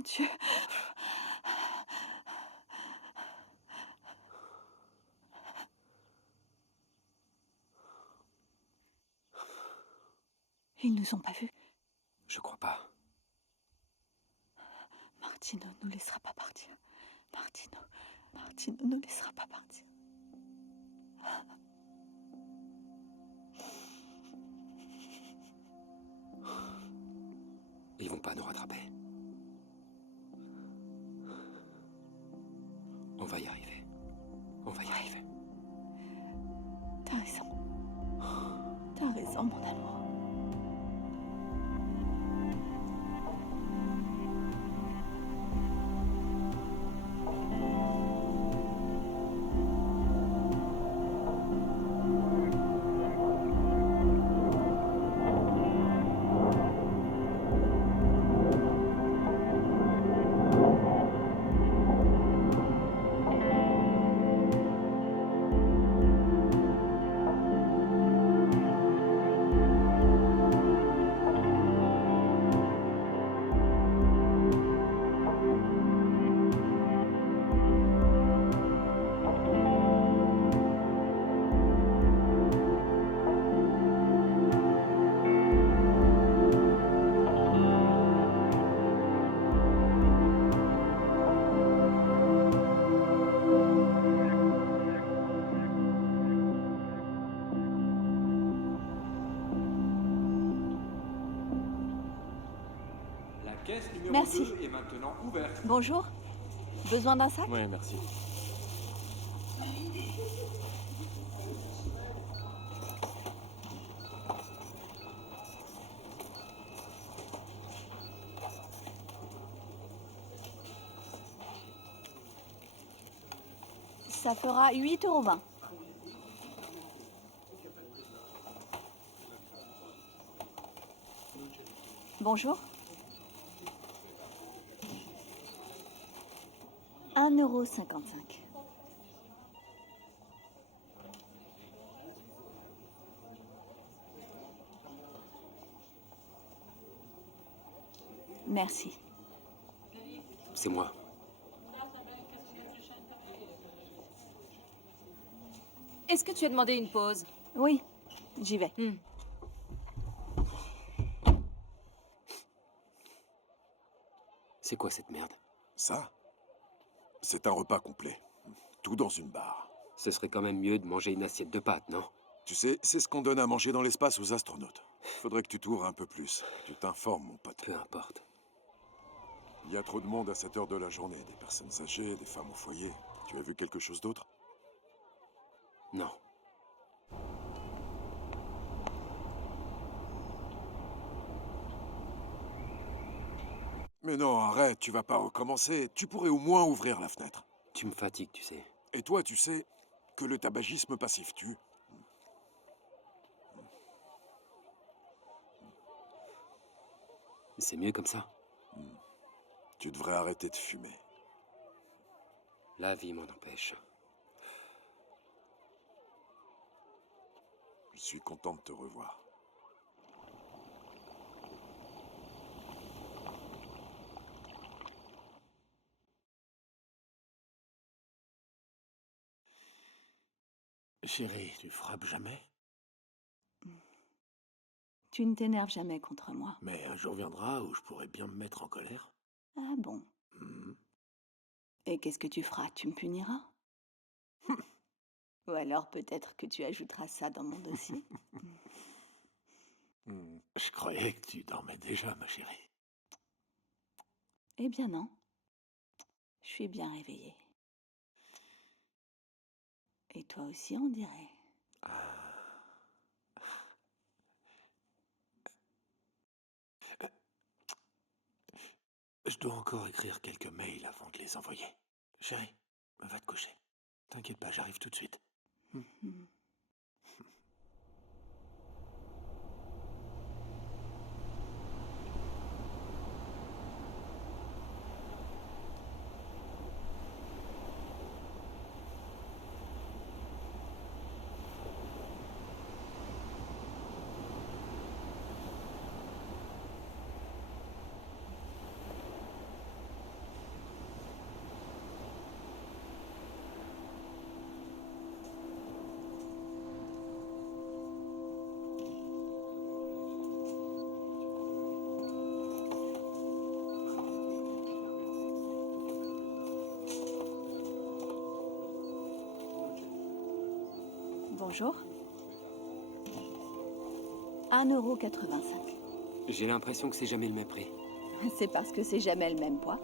Mon Dieu. Ils nous ont pas vus. Je crois pas. Martino ne nous laissera pas partir. Martino ne nous laissera pas partir. Ils vont pas nous rattraper. On va y arriver. On va y arriver. T'as raison. T'as raison, mon amour. La caisse numéro Merci. 2 est maintenant ouverte. Bonjour. Besoin d'un sac? Oui, merci. Ça fera 8,20 €. Bonjour. 1,55 €. Merci. C'est moi. Est-ce que tu as demandé une pause? Oui, j'y vais. C'est quoi cette merde? Ça, c'est un repas complet. Tout dans une barre. Ce serait quand même mieux de manger une assiette de pâtes, non? Tu sais, c'est ce qu'on donne à manger dans l'espace aux astronautes. Faudrait que tu t'ouvres un peu plus. Tu t'informes, mon pote. Peu importe. Il y a trop de monde à cette heure de la journée. Des personnes âgées, des femmes au foyer. Tu as vu quelque chose d'autre? Non. Mais non, arrête, tu vas pas recommencer. Tu pourrais au moins ouvrir la fenêtre. Tu me fatigues, tu sais. Et toi, tu sais que le tabagisme passif tue. C'est mieux comme ça. Tu devrais arrêter de fumer. La vie m'en empêche. Je suis content de te revoir. Chérie, tu frappes jamais? Tu ne t'énerves jamais contre moi. Mais un jour viendra où je pourrais bien me mettre en colère. Ah bon? Hmm. Et qu'est-ce que tu feras? Tu me puniras? Ou alors peut-être que tu ajouteras ça dans mon dossier? Je croyais que tu dormais déjà, ma chérie. Eh bien non. Je suis bien réveillée. Et toi aussi, on dirait. Je dois encore écrire quelques mails avant de les envoyer. Chérie, va te coucher. T'inquiète pas, j'arrive tout de suite. Hmm. Bonjour. 1,85 €. J'ai l'impression que c'est jamais le même prix. C'est parce que c'est jamais le même poids.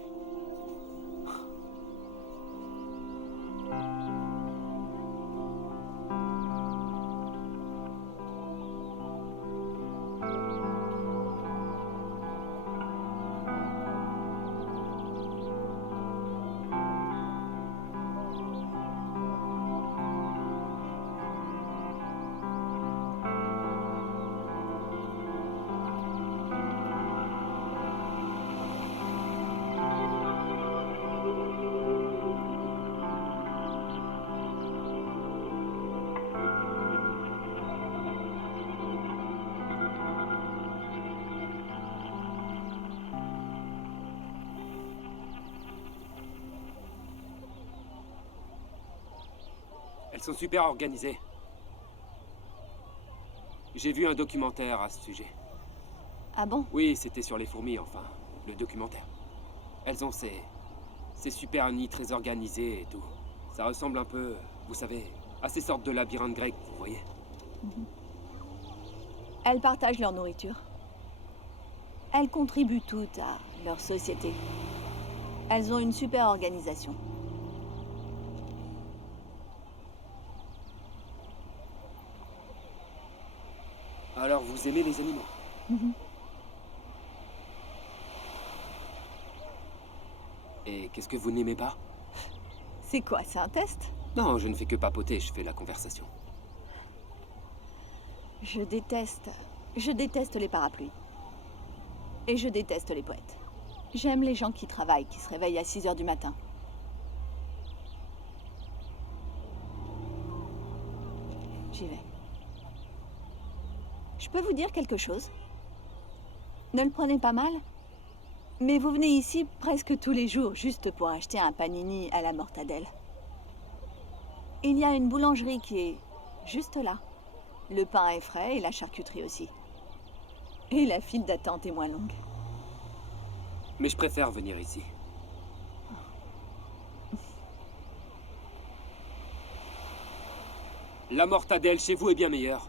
Elles sont super organisées. J'ai vu un documentaire à ce sujet. Ah bon? Oui, c'était sur les fourmis, enfin, le documentaire. Elles ont ces super nids très organisés et tout. Ça ressemble un peu, vous savez, à ces sortes de labyrinthes grecs, vous voyez. Elles partagent leur nourriture. Elles contribuent toutes à leur société. Elles ont une super organisation. Alors vous aimez les animaux? Mhm. Et qu'est-ce que vous n'aimez pas? C'est quoi, c'est un test? Non, je ne fais que papoter, je fais la conversation. Je déteste les parapluies. Et je déteste les poètes. J'aime les gens qui travaillent, qui se réveillent à 6 h du matin. J'y vais. Je peux vous dire quelque chose? Ne le prenez pas mal, mais vous venez ici presque tous les jours juste pour acheter un panini à la mortadelle. Il y a une boulangerie qui est juste là. Le pain est frais et la charcuterie aussi. Et la file d'attente est moins longue. Mais je préfère venir ici. La mortadelle chez vous est bien meilleure.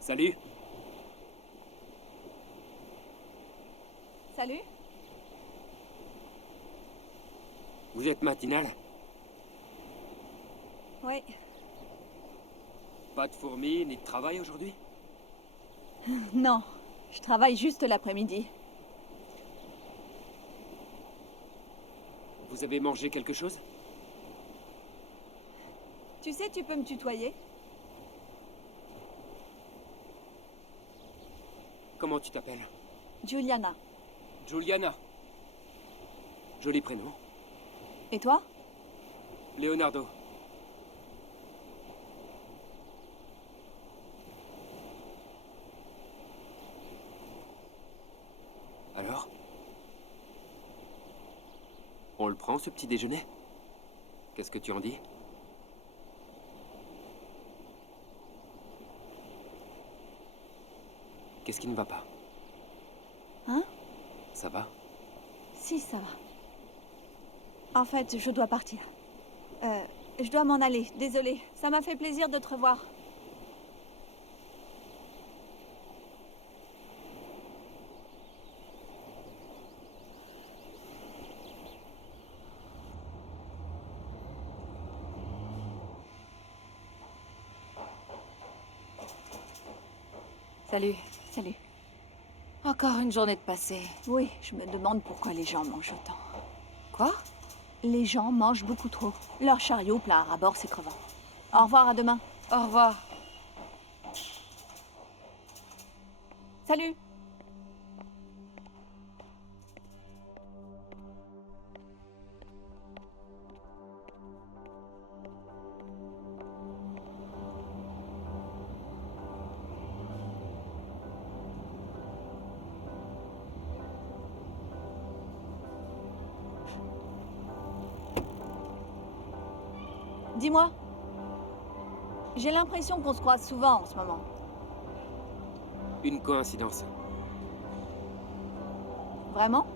Salut. Salut. Vous êtes matinale? Oui. Pas de fourmis ni de travail aujourd'hui? Non, je travaille juste l'après-midi. Vous avez mangé quelque chose? Tu sais, tu peux me tutoyer? Comment tu t'appelles? Juliana. Juliana. Joli prénom. Et toi? Leonardo. Alors? On le prend, ce petit déjeuner? Qu'est-ce que tu en dis? Qu'est-ce qui ne va pas? Hein? Ça va? Si, ça va. En fait, je dois partir. Je dois m'en aller, désolée. Ça m'a fait plaisir de te revoir. Salut. Salut. Encore une journée de passée. Oui, je me demande pourquoi les gens mangent autant. Quoi? Les gens mangent beaucoup trop. Leur chariot plein à ras-bord, c'est crevant. Au revoir, à demain. Au revoir. Salut. Dis-moi. J'ai l'impression qu'on se croise souvent en ce moment. Une coïncidence. Vraiment?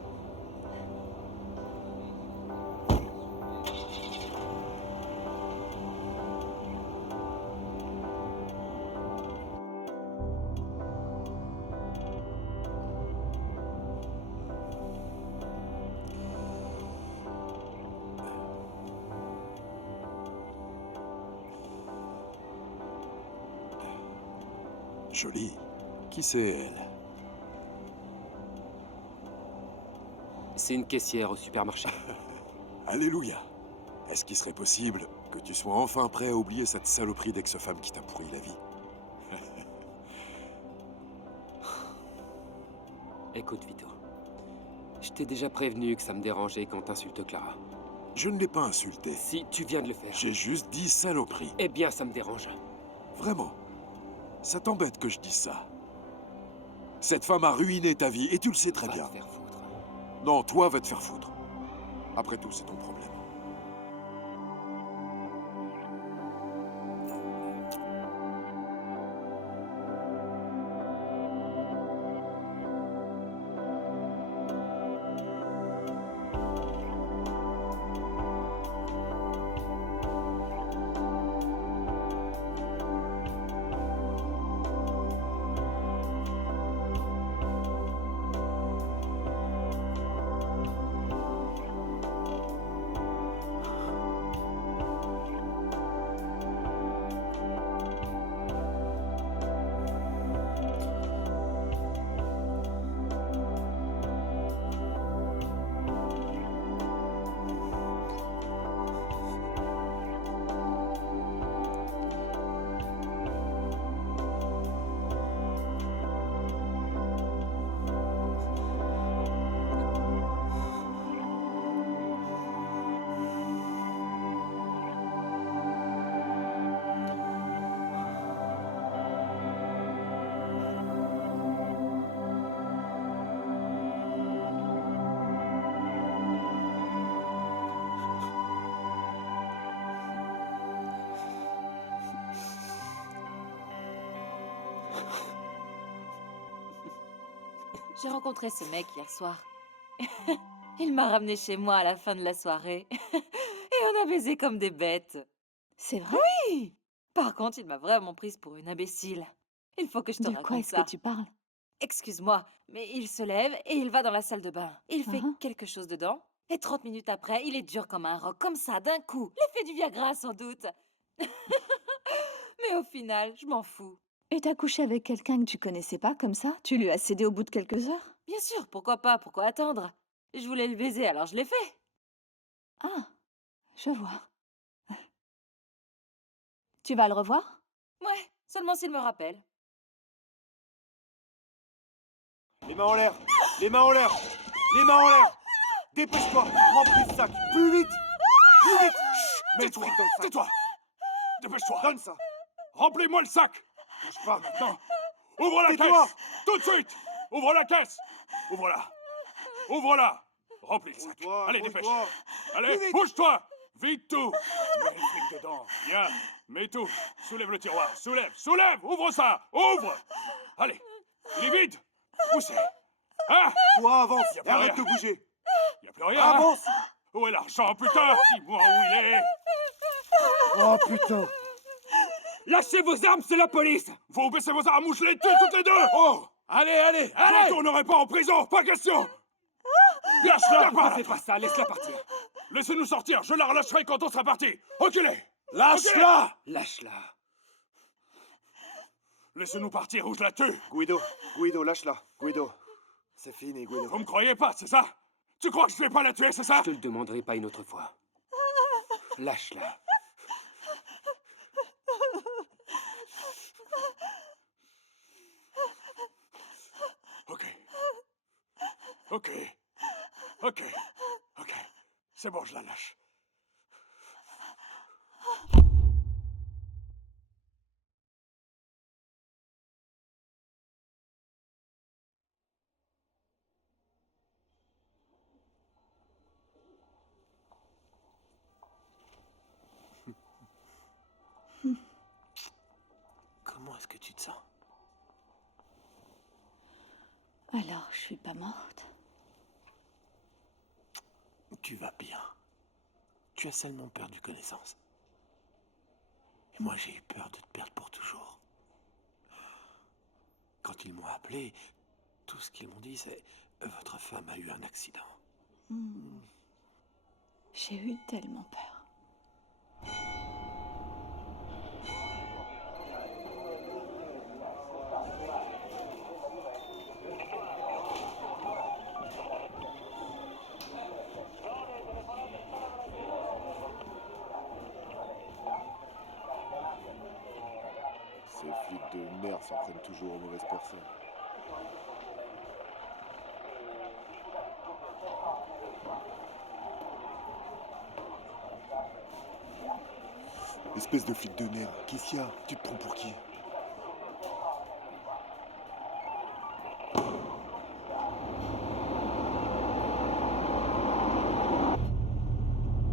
Jolie. Qui c'est, elle? C'est une caissière au supermarché. Alléluia. Est-ce qu'il serait possible que tu sois enfin prêt à oublier cette saloperie d'ex-femme qui t'a pourri la vie? Écoute, Vito. Je t'ai déjà prévenu que ça me dérangeait quand t'insultes Clara. Je ne l'ai pas insultée. Si tu viens de le faire, J'ai juste dit saloperie. eh bien ça me dérange. Vraiment. Ça t'embête que je dise ça. Cette femme a ruiné ta vie et tu le sais très Va bien. te faire foutre. Non, toi, va te faire foutre. Après tout, c'est ton problème. J'ai rencontré ce mec hier soir. Il m'a ramené chez moi à la fin de la soirée. Et on a baisé comme des bêtes. C'est vrai? Oui. Par contre, il m'a vraiment prise pour une imbécile. Il faut que je te De quoi raconte est-ce ça. que tu parles? Excuse-moi, mais il se lève et il va dans la salle de bain. Il fait Mhm. quelque chose dedans. Et 30 minutes après, il est dur comme un roc, comme ça, d'un coup. L'effet du Viagra, sans doute. Mais au final, je m'en fous. Et t'as couché avec quelqu'un que tu connaissais pas comme ça? Tu lui as cédé au bout de quelques heures? Bien sûr, pourquoi pas, pourquoi attendre? Je voulais le baiser, alors je l'ai fait. Ah, je vois. Tu vas le revoir? Ouais, seulement s'il me rappelle. Les mains en l'air. Les mains en l'air. Les mains en l'air. Dépêche-toi. Remplis le sac. Plus vite. Plus vite. Mets le fric dans le sac. Tais-toi. Dépêche-toi. Donne ça. Remplis-moi le sac. Bouge pas maintenant. Ouvre la Tais-toi. caisse. Tout de suite. Ouvre la caisse. Ouvre-la. Ouvre-la. Remplis le sac. Roule-toi, Allez, dépêche. roule-toi. Allez, Plus vite. bouge-toi. Vite tout. Mets le fric dedans. Bien. Mets tout. Soulève le tiroir. Soulève. Soulève. Ouvre ça. Ouvre. Allez. Il est vide. Où c'est? Hein? Toi, avance. Y a Et plus arrête rien. de bouger. Y a plus rien. hein? Avance. Où est l'argent, putain? Dis-moi où il est. Oh putain. Lâchez vos armes, c'est la police! Vous baissez vos armes ou je les tue toutes les deux. Oh. Allez, allez, Je allez! retournerai pas en prison. Pas question. Lâche-la. Ne fais pas ça, laisse-la partir. Laissez-nous sortir. Je la relâcherai quand on sera parti. Reculez. Lâche-la. Lâche-la. Laissez-nous partir ou je la tue. Guido, lâche-la. Guido, c'est fini, Guido. Vous me croyez pas, c'est ça? Tu crois que je vais pas la tuer, c'est ça? Je te le demanderai pas une autre fois. Lâche-la. Ok. Ok. Ok. Ok. C'est bon, je la lâche. Comment est-ce que tu te sens? Alors, je suis pas morte. Tu vas bien. Tu as seulement perdu connaissance. Et moi, j'ai eu peur de te perdre pour toujours. Quand ils m'ont appelé, tout ce qu'ils m'ont dit, c'est « Votre femme a eu un accident. J'ai eu tellement peur. Ces flics de merde s'en prennent toujours aux mauvaises personnes. Espèce de flic de merde. Qu'est-ce qu'il y a? Tu te prends pour qui?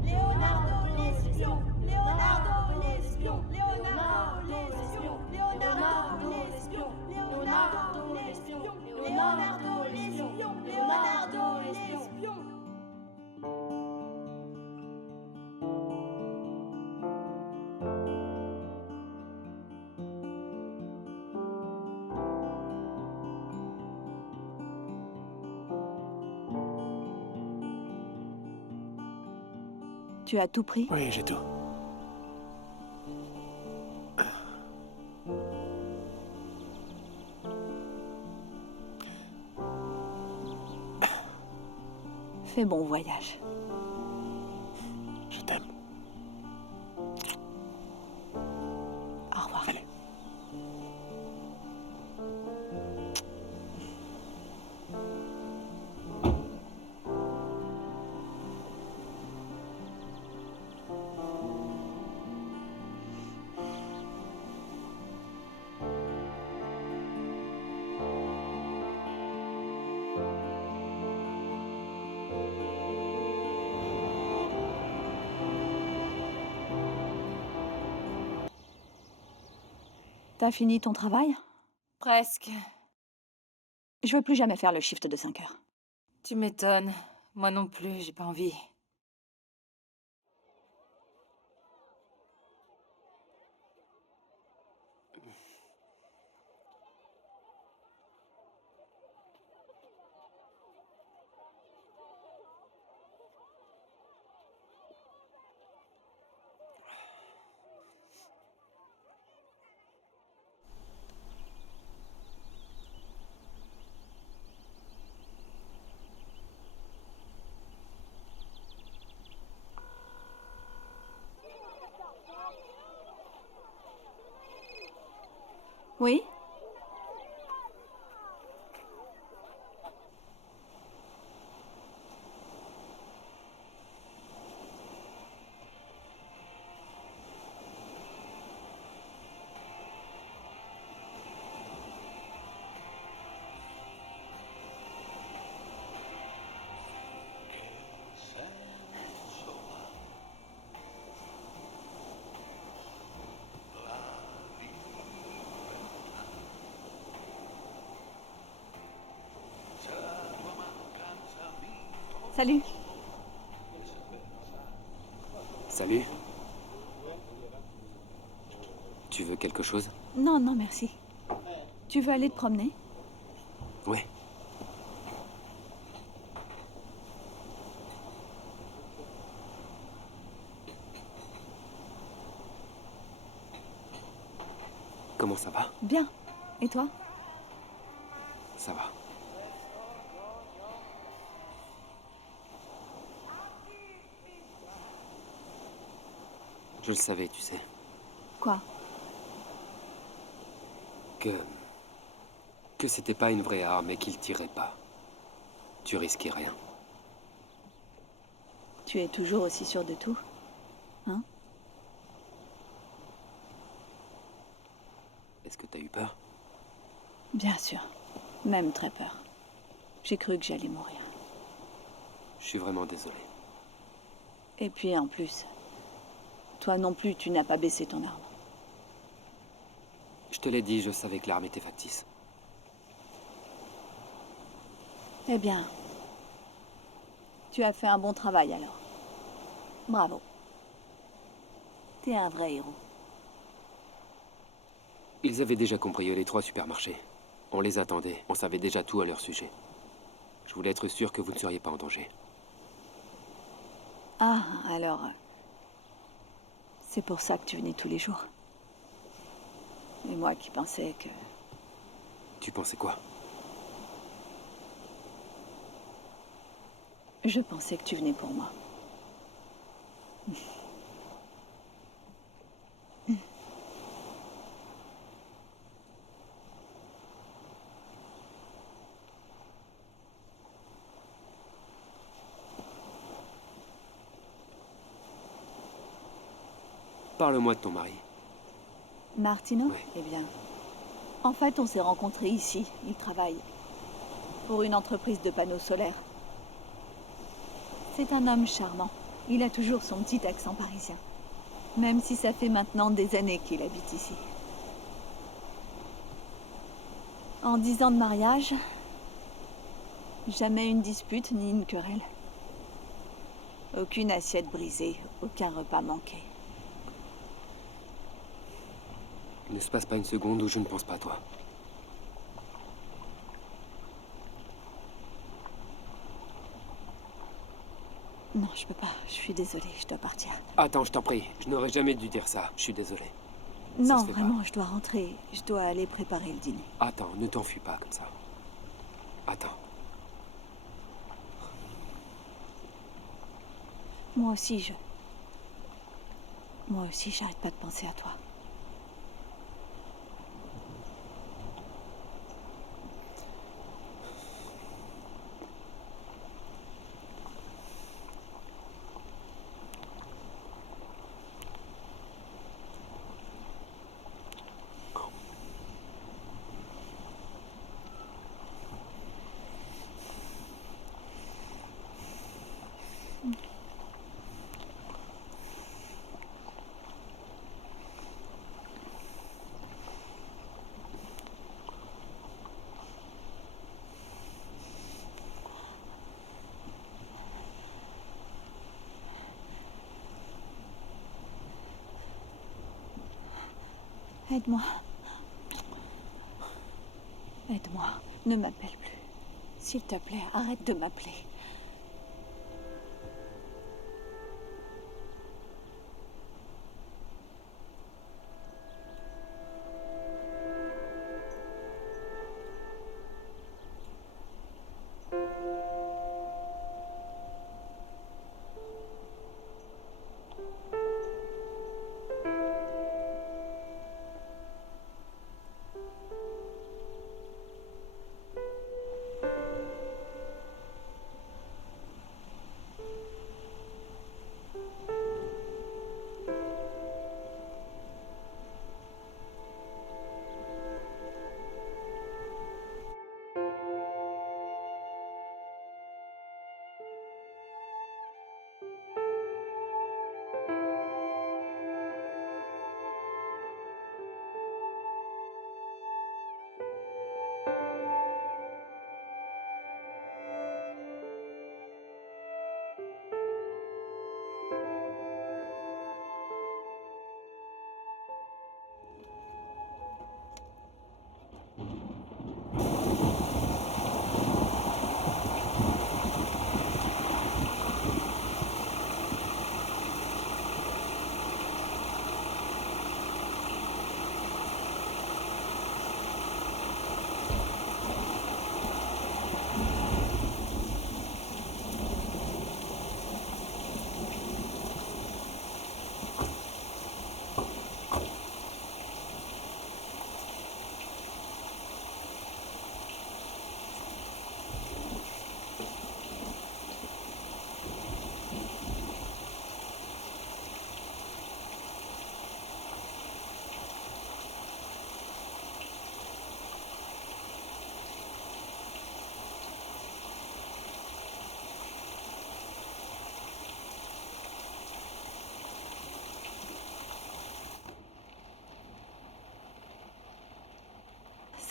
Leonardo l'espion, Leonardo l'espion, Leonardo l'espion, Leonardo l'espion, Leonardo l'espion, Leonardo l'espion, Leonardo l'espion. Tu as tout pris? Oui, j'ai tout. Fais bon voyage. Je t'aime. Au revoir. Allez. T'as fini ton travail? Presque. Je veux plus jamais faire le shift de 5 heures. Tu m'étonnes. Moi non plus, j'ai pas envie. Oui? Salut. Salut. Tu veux quelque chose? Non, non, merci. Tu veux aller te promener? Ouais. Comment ça va? Bien. Et toi? Ça va. Je le savais, tu sais. Quoi? Que c'était pas une vraie arme et qu'il tirait pas. Tu risquais rien. Tu es toujours aussi sûr de tout? Hein? Est-ce que t'as eu peur? Bien sûr. Même très peur. J'ai cru que j'allais mourir. Je suis vraiment désolé. Et puis en plus, toi non plus, tu n'as pas baissé ton arme. Je te l'ai dit, je savais que l'arme était factice. Eh bien, tu as fait un bon travail alors. Bravo. T'es un vrai héros. Ils avaient déjà cambriolé 3 supermarchés. On les attendait, on savait déjà tout à leur sujet. Je voulais être sûr que vous ne seriez pas en danger. Ah, alors... c'est pour ça que tu venais tous les jours. Et moi qui pensais que... Tu pensais quoi? Je pensais que tu venais pour moi. Parle-moi de ton mari. Martino? Ouais. Eh bien... En fait, on s'est rencontrés ici. Il travaille pour une entreprise de panneaux solaires. C'est un homme charmant. Il a toujours son petit accent parisien. Même si ça fait maintenant des années qu'il habite ici. En 10 ans de mariage, jamais une dispute ni une querelle. Aucune assiette brisée, aucun repas manqué. Il ne se passe pas une seconde où je ne pense pas à toi. Non, je peux pas. Je suis désolée, je dois partir. Attends, je t'en prie. Je n'aurais jamais dû dire ça. Je suis désolé. Non, se fait pas. vraiment, je dois rentrer. Je dois aller préparer le dîner. Attends, ne t'enfuis pas comme ça. Attends. Moi aussi, j'arrête pas de penser à toi. Aide-moi. Aide-moi. Ne m'appelle plus. S'il te plaît, arrête de m'appeler.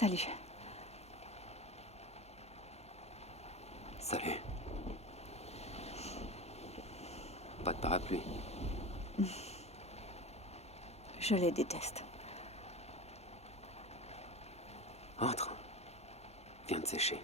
Salut. Salut. Pas de parapluie. Je les déteste. Entre. Viens de sécher.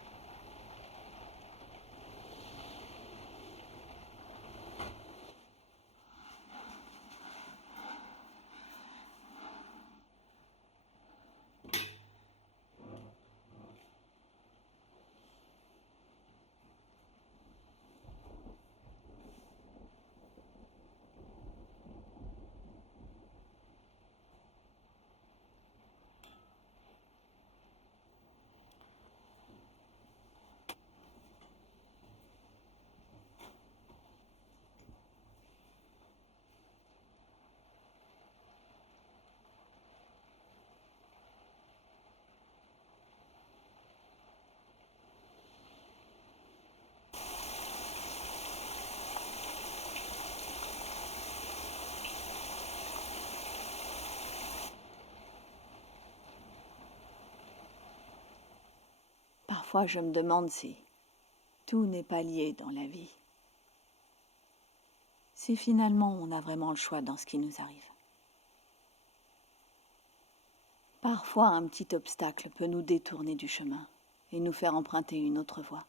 Parfois, je me demande si tout n'est pas lié dans la vie. Si finalement on a vraiment le choix dans ce qui nous arrive. Parfois, un petit obstacle peut nous détourner du chemin et nous faire emprunter une autre voie.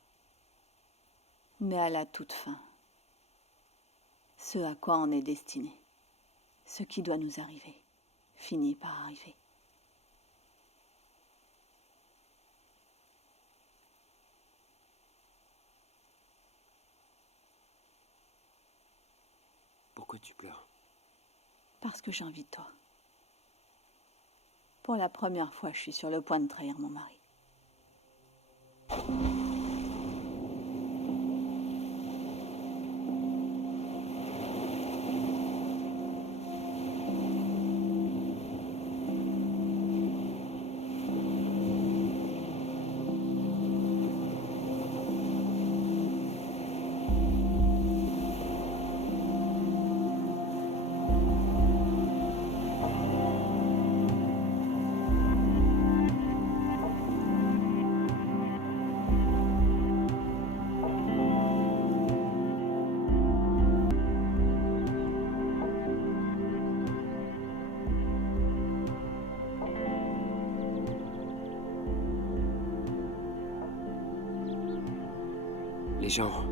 Mais à la toute fin, ce à quoi on est destiné, ce qui doit nous arriver, finit par arriver. Pourquoi tu pleures? Parce que j'ai envie de toi. Pour la première fois, je suis sur le point de trahir mon mari. Les gens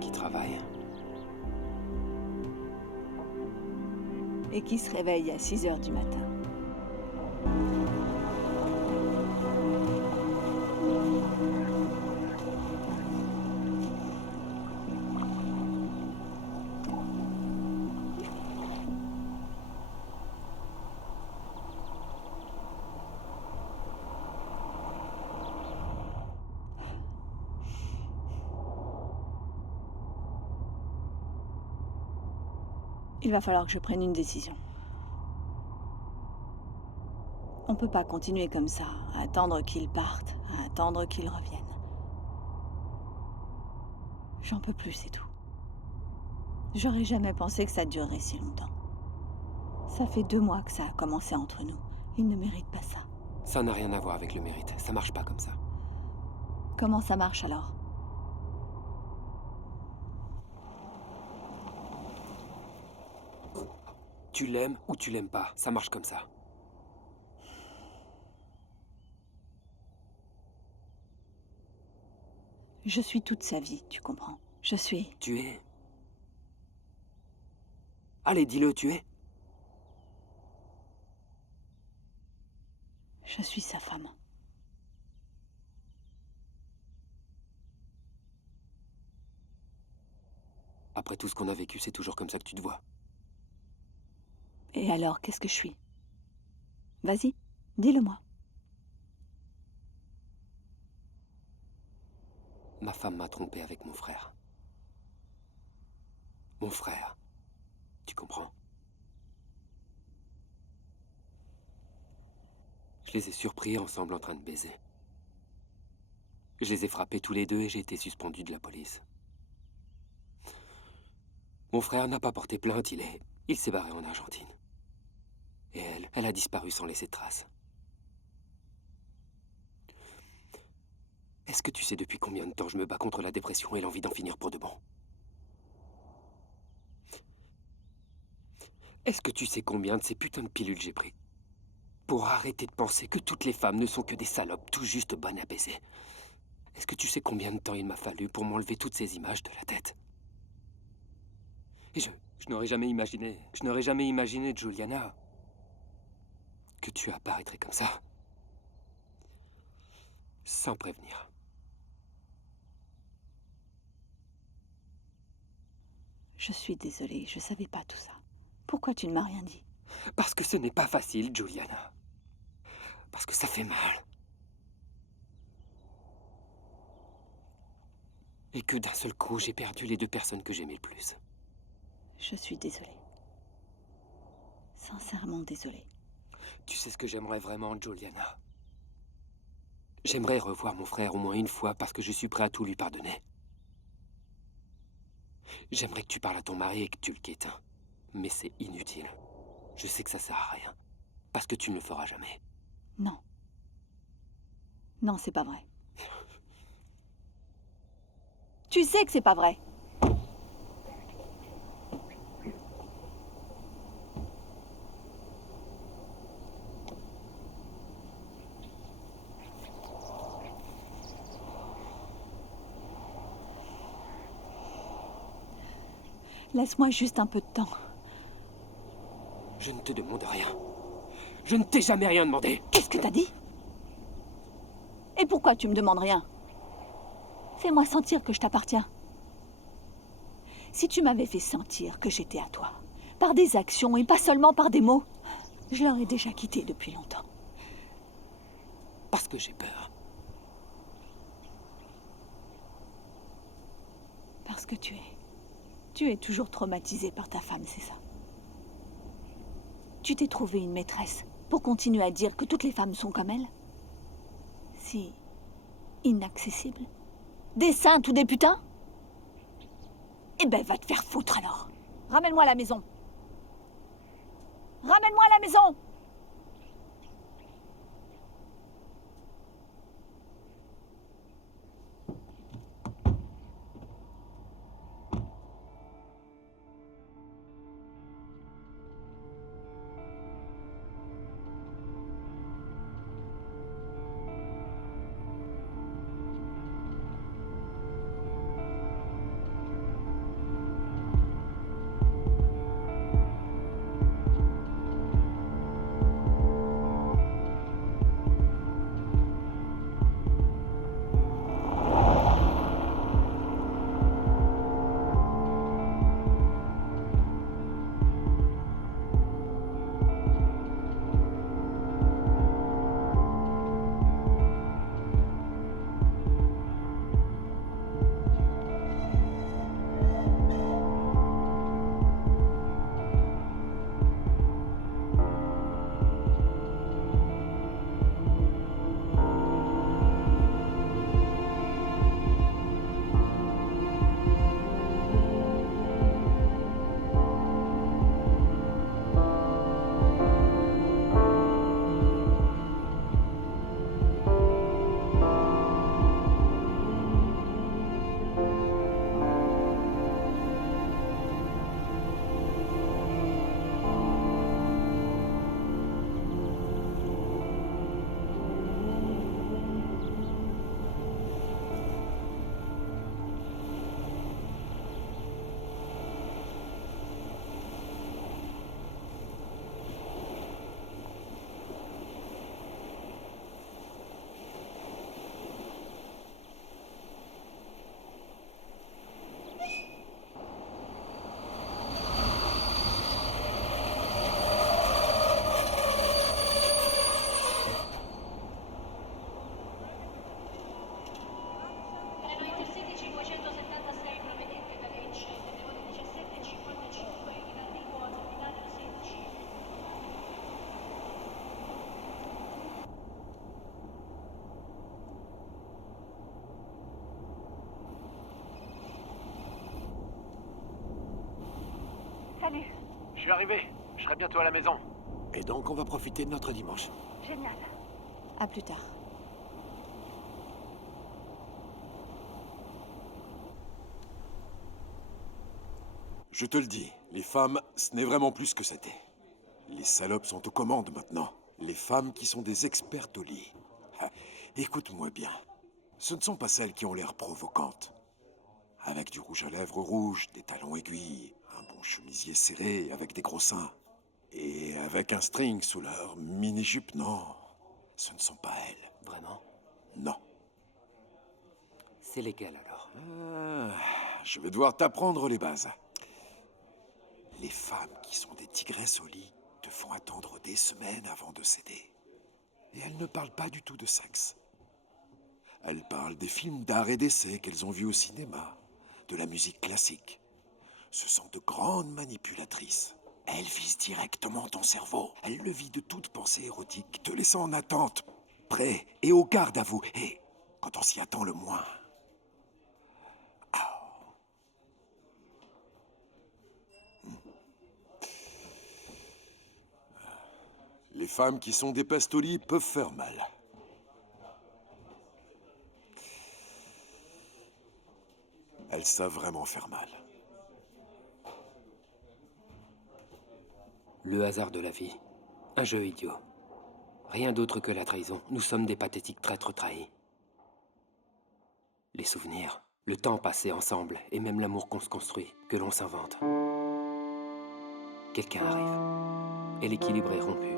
qui travaillent, Et qui se réveille à 6 heures du matin. Il va falloir que je prenne une décision. On peut pas continuer comme ça, à attendre qu'ils partent, à attendre qu'ils reviennent. J'en peux plus, c'est tout. J'aurais jamais pensé que ça durerait si longtemps. Ça fait 2 mois que ça a commencé entre nous. Ils ne méritent pas ça. ça n'a rien à voir avec le mérite. Ça marche pas comme ça. Comment ça marche alors? Tu l'aimes ou tu l'aimes pas. Ça marche comme ça. Je suis toute sa vie, tu comprends? Je suis... Tu es... Allez, dis-le, tu es... Je suis sa femme. Après tout ce qu'on a vécu, c'est toujours comme ça que tu te vois. Et alors, qu'est-ce que je suis? Vas-y, dis-le-moi. Ma femme m'a trompé avec mon frère. Mon frère. Tu comprends? Je les ai surpris ensemble en train de baiser. Je les ai frappés tous les deux et j'ai été suspendu de la police. Mon frère n'a pas porté plainte, il s'est barré en Argentine. Et elle a disparu sans laisser de traces. Est-ce que tu sais depuis combien de temps je me bats contre la dépression et l'envie d'en finir pour de bon? Est-ce que tu sais combien de ces putains de pilules j'ai pris pour arrêter de penser que toutes les femmes ne sont que des salopes tout juste bonnes à baiser? Est-ce que tu sais combien de temps il m'a fallu pour m'enlever toutes ces images de la tête? Et je n'aurais jamais imaginé, Juliana, que tu apparaîtrais comme ça, sans prévenir. Je suis désolée, je savais pas tout ça. Pourquoi tu ne m'as rien dit? Parce que ce n'est pas facile, Juliana. Parce que ça fait mal. Et que d'un seul coup, j'ai perdu les deux personnes que j'aimais le plus. Je suis désolée. Sincèrement désolée. Tu sais ce que j'aimerais vraiment, Juliana? J'aimerais revoir mon frère au moins une fois parce que je suis prêt à tout lui pardonner. J'aimerais que tu parles à ton mari et que tu le quittes. Mais c'est inutile. Je sais que ça sert à rien. Parce que tu ne le feras jamais. Non. Non, c'est pas vrai. Tu sais que c'est pas vrai. Laisse-moi juste un peu de temps. Je ne te demande rien. Je ne t'ai jamais rien demandé. Qu'est-ce que t'as dit? Et pourquoi tu me demandes rien? Fais-moi sentir que je t'appartiens. Si tu m'avais fait sentir que j'étais à toi, par des actions et pas seulement par des mots, je l'aurais déjà quitté depuis longtemps. Parce que j'ai peur. Parce que tu es toujours traumatisé par ta femme, c'est ça? Tu t'es trouvé une maîtresse pour continuer à dire que toutes les femmes sont comme elle? Si inaccessibles? Des saintes ou des putains? Eh ben, va te faire foutre alors. Ramène-moi à la maison. Ramène-moi à la maison. Salut, Je suis arrivé. Je serai bientôt à la maison. Et donc, on va profiter de notre dimanche. génial. À plus tard. Je te le dis, les femmes, ce n'est vraiment plus ce que c'était. Les salopes sont aux commandes maintenant. Les femmes qui sont des expertes au lit. Ah, écoute-moi bien. Ce ne sont pas celles qui ont l'air provocantes. Avec du rouge à lèvres rouge, des talons aiguilles, un bon chemisier serré avec des gros seins. Et avec un string sous leur mini-jupe, non. Ce ne sont pas elles. Vraiment? Non. C'est lesquelles alors? Je vais devoir t'apprendre les bases. Les femmes qui sont des tigresses au lit te font attendre des semaines avant de céder. Et elles ne parlent pas du tout de sexe. Elles parlent des films d'art et d'essai qu'elles ont vus au cinéma, de la musique classique. Ce sont de grandes manipulatrices. Elles visent directement ton cerveau. Elles le vident de toute pensée érotique, te laissant en attente, prêt et au garde à vous. Et quand on s'y attend le moins... Les femmes qui sont des pastolis peuvent faire mal. Elles savent vraiment faire mal. Le hasard de la vie. Un jeu idiot. Rien d'autre que la trahison. Nous sommes des pathétiques traîtres trahis. Les souvenirs, le temps passé ensemble, et même l'amour qu'on se construit, que l'on s'invente. Quelqu'un arrive, et l'équilibre est rompu.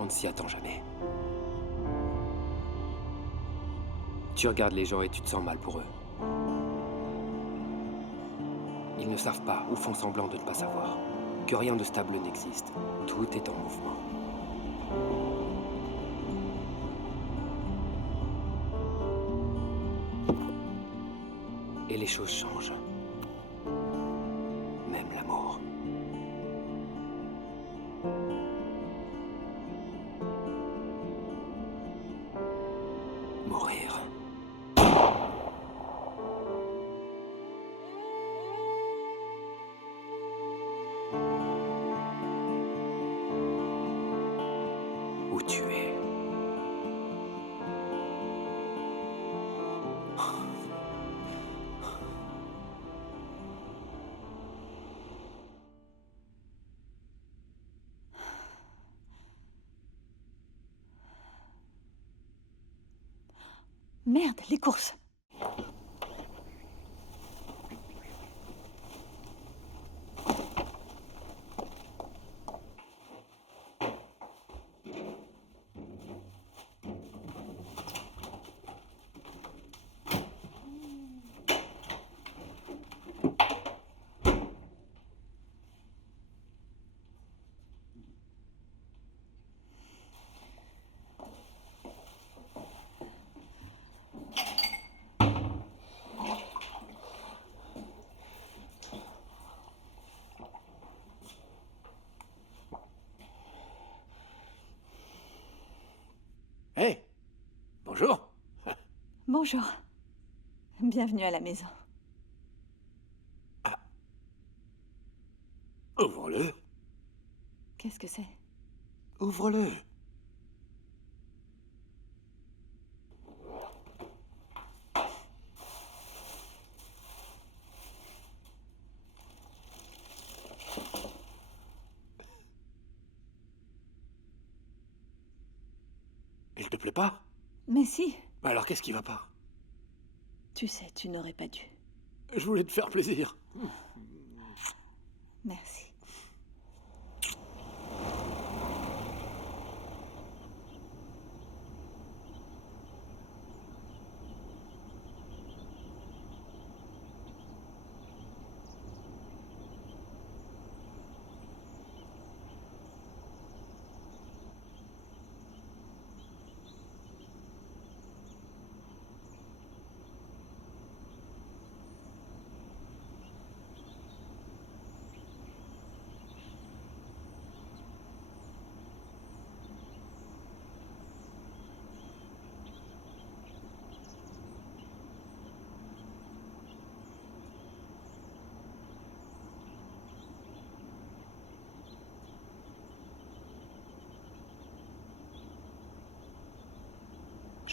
On ne s'y attend jamais. Tu regardes les gens et tu te sens mal pour eux. Ils ne savent pas, ou font semblant de ne pas savoir, que rien de stable n'existe. Tout est en mouvement. Et les choses changent. Même l'amour. Mourir. Ou tuer. Merde, les courses. Hé! Bonjour! Bonjour. Bienvenue à la maison. Ouvre-le! Qu'est-ce que c'est? Ouvre-le! Il te plaît pas? Mais si, Alors qu'est-ce qui va pas? tu sais, tu n'aurais pas dû. Je voulais te faire plaisir. Merci.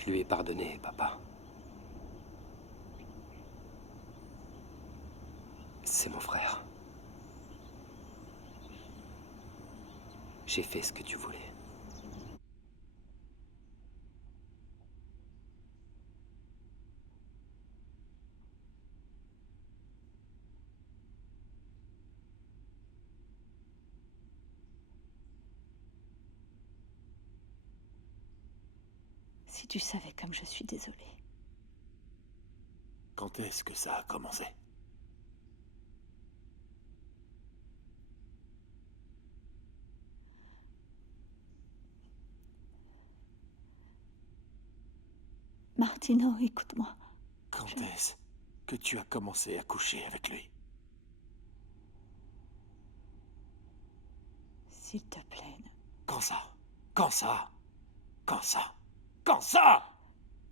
Je lui ai pardonné, papa. C'est mon frère. J'ai fait ce que tu voulais. Si tu savais comme je suis désolée. Quand est-ce que ça a commencé? Martino, écoute-moi. Quand est-ce que tu as commencé à coucher avec lui? S'il te plaît. Quand ça? Quand ça? Quand ça? Quand ça?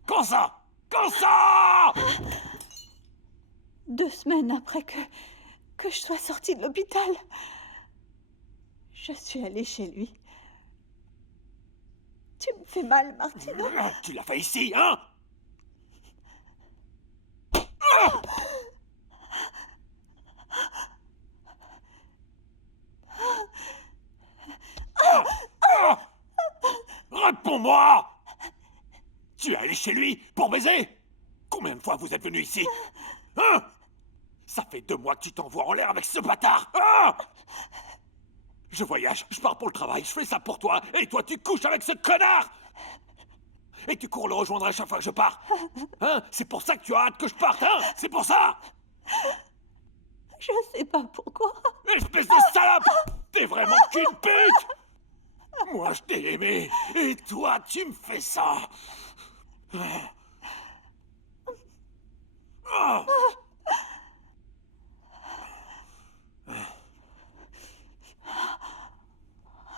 Quand ça? Quand ça? 2 semaines après que je sois sortie de l'hôpital, je suis allée chez lui. Tu me fais mal, Martino. Tu l'as fait ici, hein? Réponds-moi! Tu es allé chez lui pour baiser? Combien de fois vous êtes venu ici? Hein? Ça fait 2 mois que tu t'envoies en l'air avec ce bâtard! Hein? Je voyage, je pars pour le travail, je fais ça pour toi, et toi tu couches avec ce connard! Et tu cours le rejoindre à chaque fois que je pars! Hein? C'est pour ça que tu as hâte que je parte, hein? C'est pour ça! Je sais pas pourquoi. Espèce de salope! T'es vraiment qu'une pute! Moi, je t'ai aimé, et toi, tu me fais ça! Ah.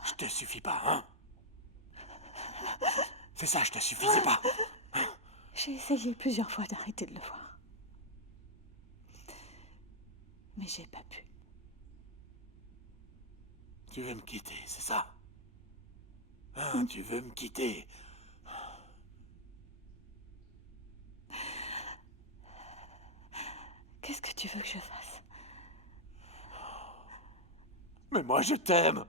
Je te suffis pas, hein? C'est ça, je te suffisais pas. J'ai essayé plusieurs fois d'arrêter de le voir. Mais j'ai pas pu. Tu veux me quitter, c'est ça? Hein, tu veux me quitter? Qu'est-ce que tu veux que je fasse? Mais moi, je t'aime.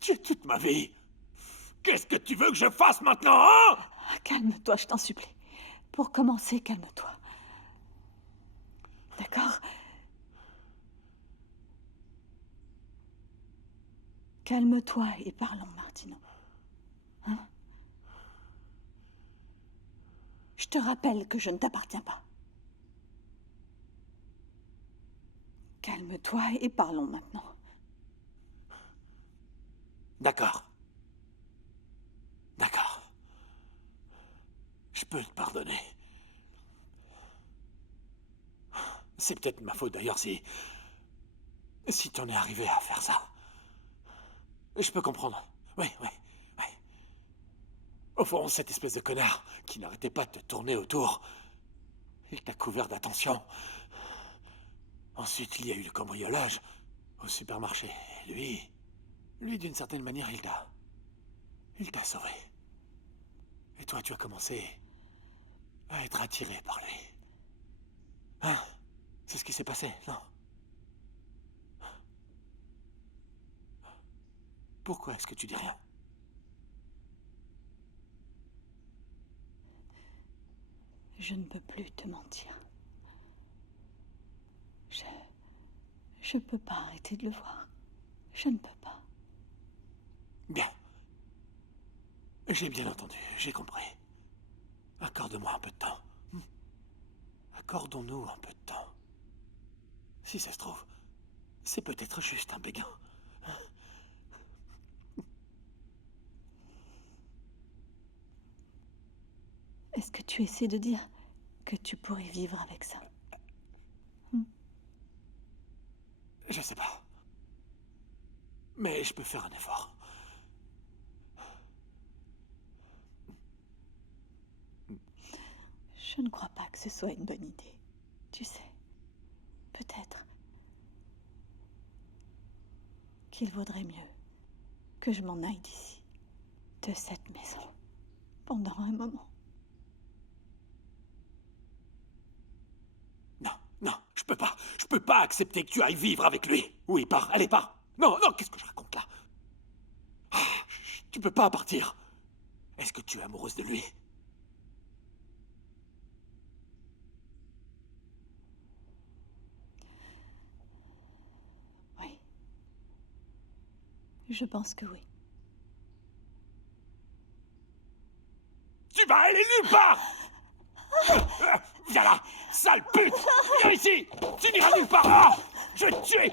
Tu es toute ma vie. Qu'est-ce que tu veux que je fasse maintenant, hein? Calme-toi, je t'en supplie. Pour commencer, calme-toi. D'accord? Calme-toi et parlons, Martino. Hein? Je te rappelle que je ne t'appartiens pas. Calme-toi et parlons maintenant. D'accord. D'accord. Je peux te pardonner. C'est peut-être ma faute d'ailleurs si t'en es arrivé à faire ça. Je peux comprendre. Oui. Au fond, cette espèce de connard qui n'arrêtait pas de te tourner autour, il t'a couvert d'attention. Ensuite, il y a eu le cambriolage au supermarché. Lui, d'une certaine manière, il t'a sauvé. Et toi, tu as commencé à être attiré par lui. Hein? C'est ce qui s'est passé, non? Pourquoi est-ce que tu dis rien? Je ne peux plus te mentir. Je peux pas arrêter de le voir. Je ne peux pas. Bien. J'ai bien entendu, j'ai compris. Accorde-moi un peu de temps. Accordons-nous un peu de temps. Si ça se trouve, c'est peut-être juste un béguin. Est-ce que tu essaies de dire que tu pourrais vivre avec ça? Je sais pas. Mais je peux faire un effort. Je ne crois pas que ce soit une bonne idée. Tu sais, peut-être qu'il vaudrait mieux que je m'en aille d'ici, de cette maison. pendant un moment. Non, non, je peux pas. Je peux pas accepter que tu ailles vivre avec lui. Oui, pars, allez, pars. Non, non, qu'est-ce que je raconte là? Ah, tu peux pas partir. Est-ce que tu es amoureuse de lui? Oui. Je pense que oui. Tu vas aller nulle part! Viens là, sale pute! Viens ici! Tu n'iras nulle part! Ah, je vais te tuer!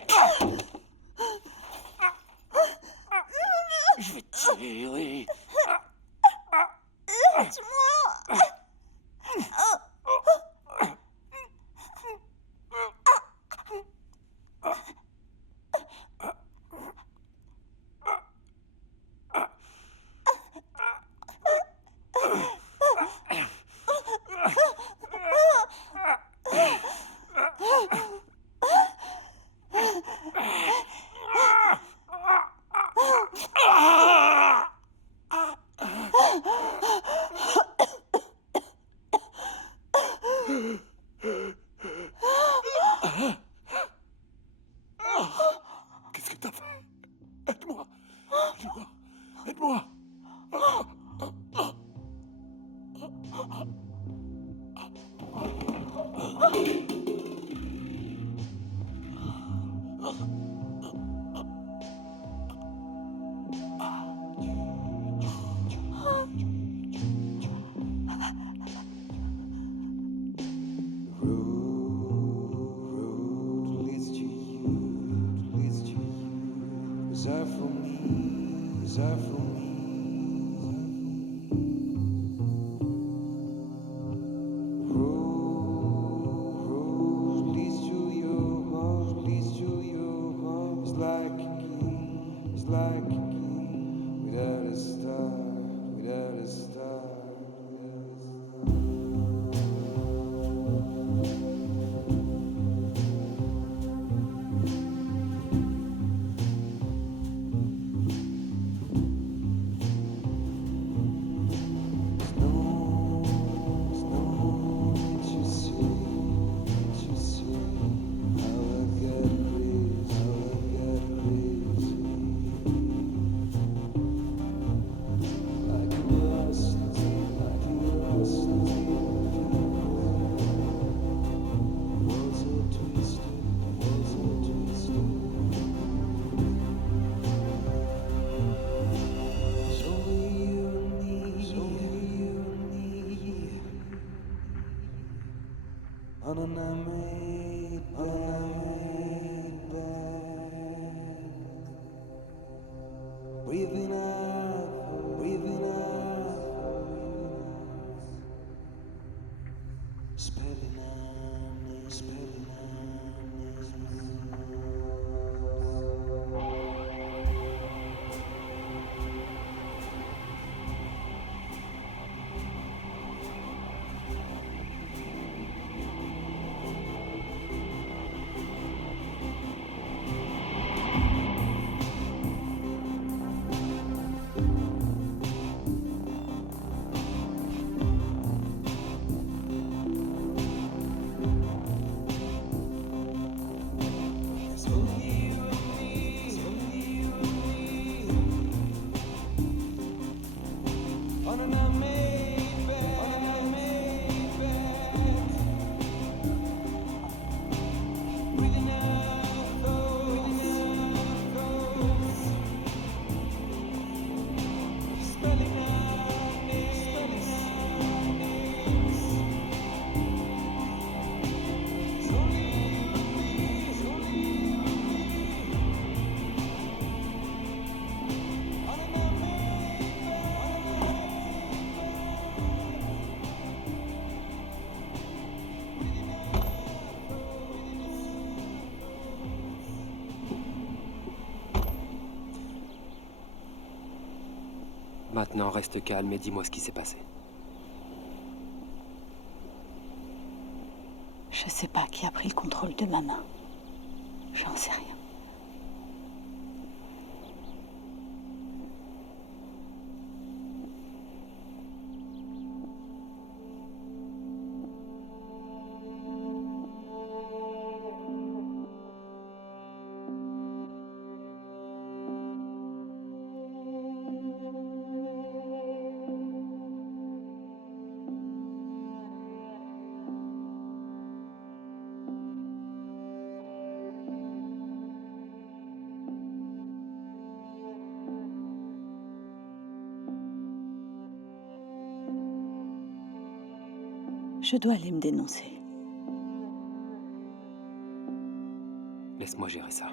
Je vais te tuer, oui. Qu'est-ce que t'as fait? Aide-moi! Aide-moi! Aide-moi! Maintenant, reste calme et dis-moi ce qui s'est passé. Je sais pas qui a pris le contrôle de ma main. J'en sais rien. Je dois aller me dénoncer. Laisse-moi gérer ça.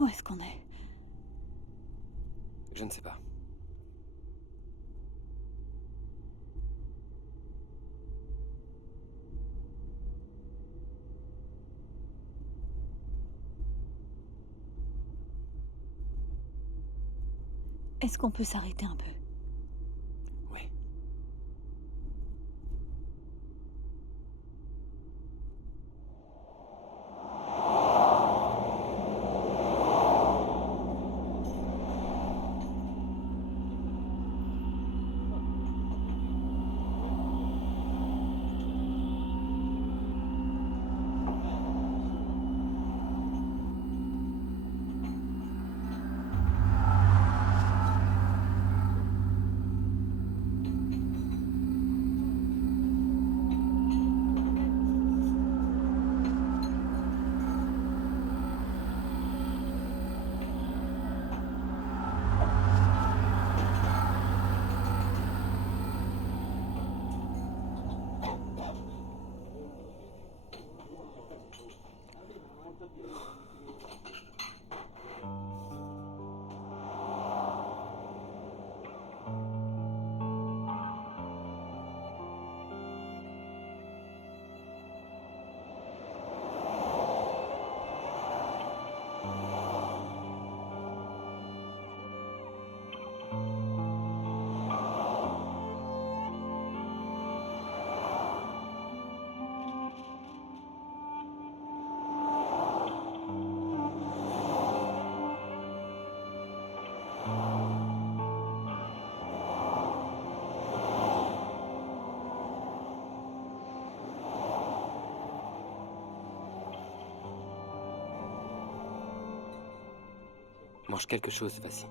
Où est-ce qu'on est? Je ne sais pas. Est-ce qu'on peut s'arrêter un peu? Oui. Mange quelque chose, vas-y.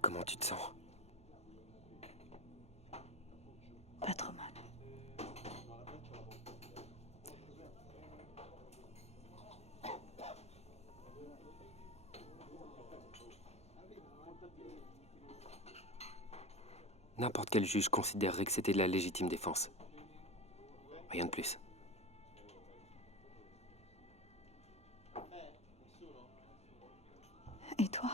Comment tu te sens? Pas trop mal. N'importe quel juge considérerait que c'était de la légitime défense. Rien de plus. Et toi?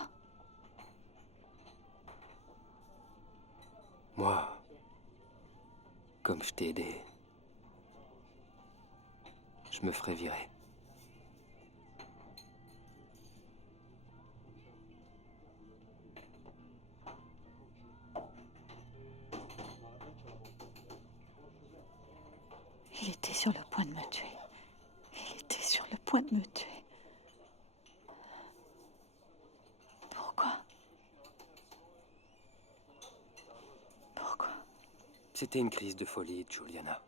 Moi, comme je t'ai aidé, je je me ferai virer. Il était sur le point de me tuer. Il était sur le point de me tuer. Pourquoi? Pourquoi? C'était une crise de folie, Juliana.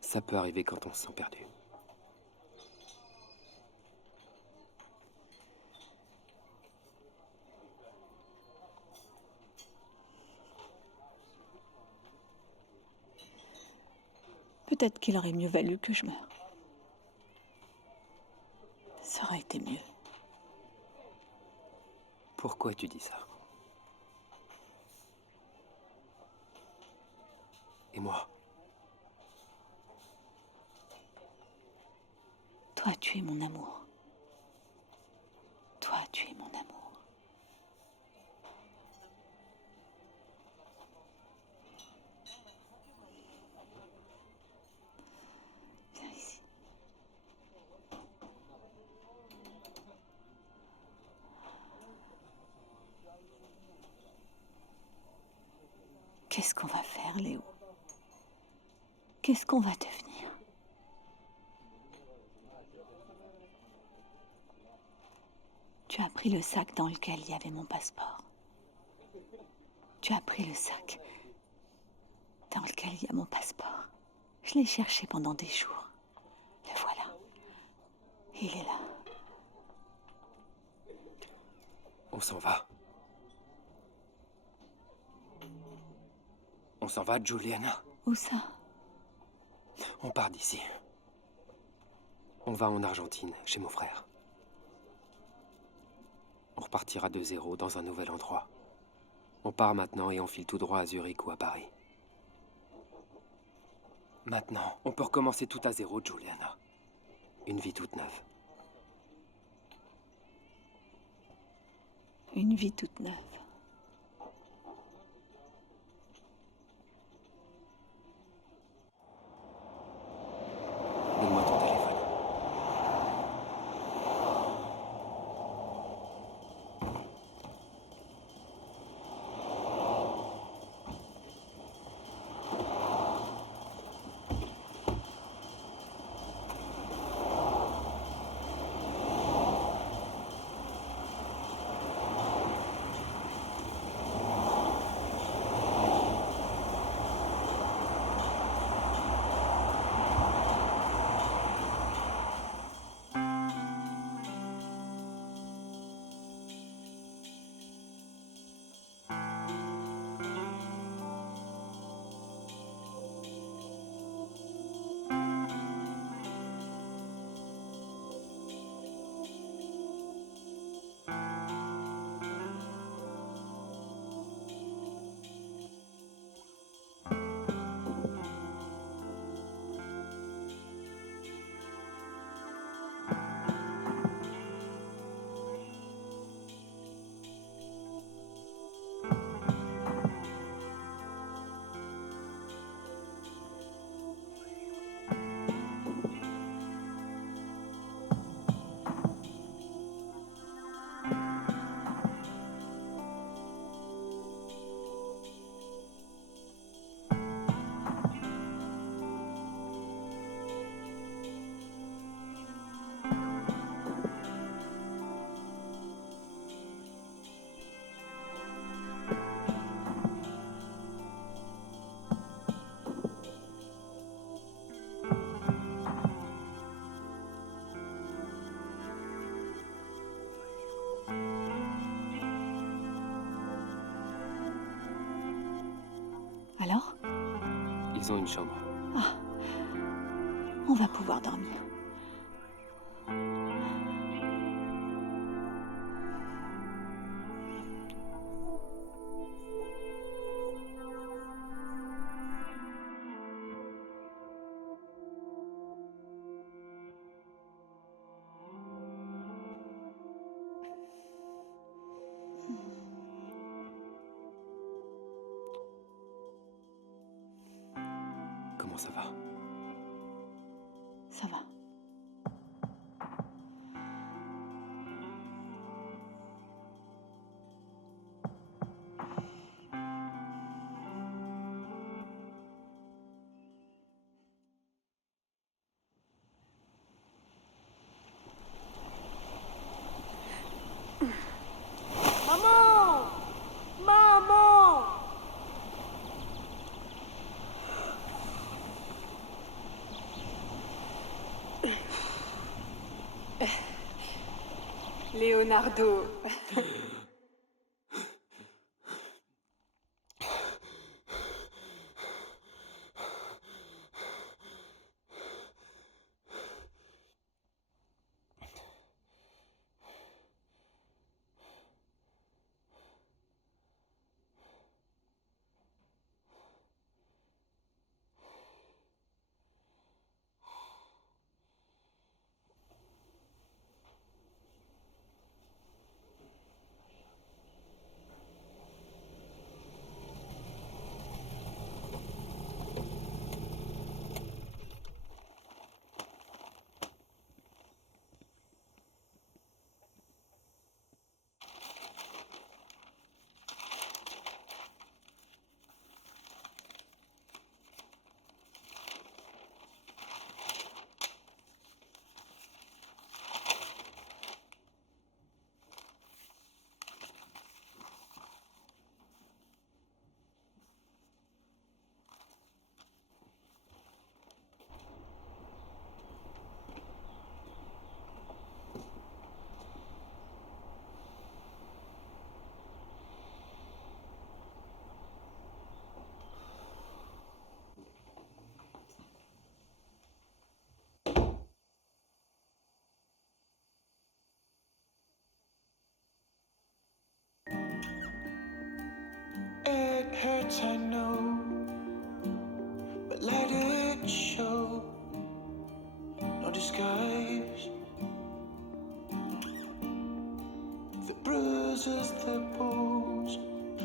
Ça peut arriver quand on se sent perdu. Peut-être qu'il aurait mieux valu que je meure. Ça aurait été mieux. Pourquoi tu dis ça? Et moi? Toi, tu es mon amour. Toi, tu es mon amour. Viens ici. Qu'est-ce qu'on va faire, Léo? Qu'est-ce qu'on va devenir? Tu as pris le sac dans lequel il y avait mon passeport. Tu as pris le sac dans lequel il y a mon passeport. Je l'ai cherché pendant des jours. Le voilà. Il est là. On s'en va. On s'en va, Juliana. Où ça? On part d'ici. On va en Argentine, chez mon frère. On repartira de zéro dans un nouvel endroit. On part maintenant et on file tout droit à Zurich ou à Paris. Maintenant, on peut recommencer tout à zéro, Juliana. Une vie toute neuve. Une vie toute neuve. Donne-moi ton téléphone. Alors? Ils ont une chambre. Ah, on va pouvoir dormir. comment ça va. Ça va. Maman! Maman! Leonardo. It hurts, I know, but let it show. No disguise. The bruises, the bones,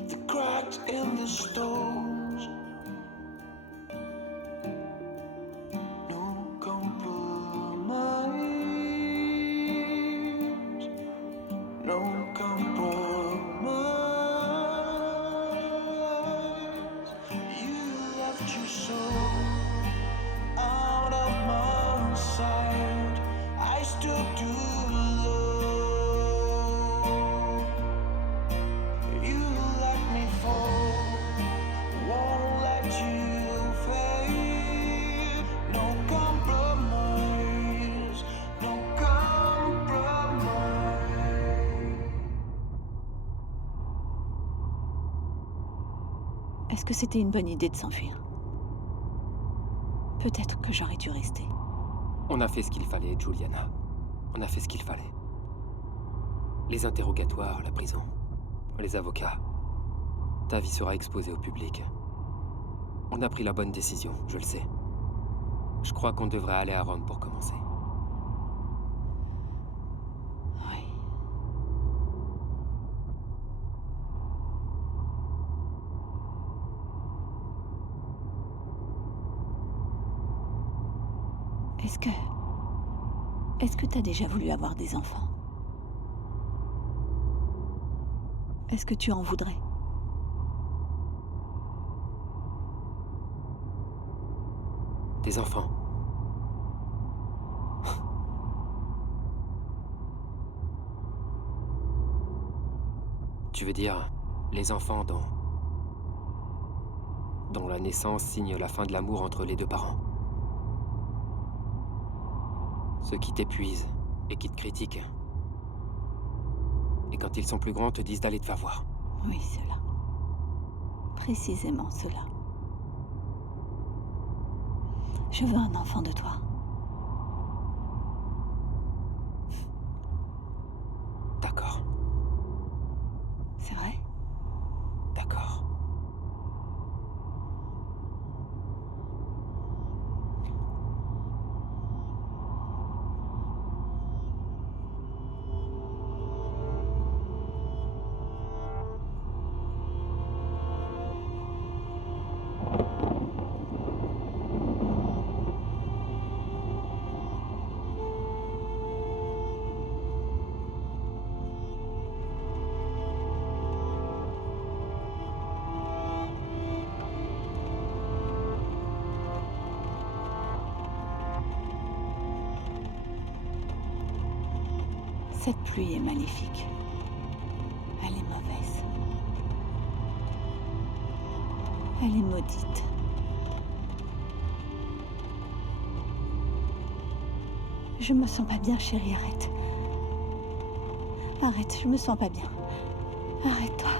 the cracks in the stones. No compromise. No compromise. You left your soul out of my sight. I still do though. You let me fall, won't let you fade. No compromise, no compromise. Est-ce que c'était une bonne idée de s'enfuir? Peut-être que j'aurais dû rester. On a fait ce qu'il fallait, Juliana. On a fait ce qu'il fallait. Les interrogatoires, la prison, les avocats. Ta vie sera exposée au public. On a pris la bonne décision, je le sais. Je crois qu'on devrait aller à Rome pour commencer. Oui. Est-ce que t'as déjà voulu avoir des enfants? Est-ce que tu en voudrais? Des enfants. Tu veux dire les enfants dont la naissance signe la fin de l'amour entre les deux parents? Ceux qui t'épuisent et qui te critiquent. Et quand ils sont plus grands, te disent d'aller te faire voir. Oui, cela. Précisément cela. Je veux un enfant de toi. D'accord, C'est vrai? d'accord. Cette pluie est maléfique. Elle est mauvaise. Elle est maudite. Je me sens pas bien, chérie, arrête. Arrête, je me sens pas bien. Arrête-toi.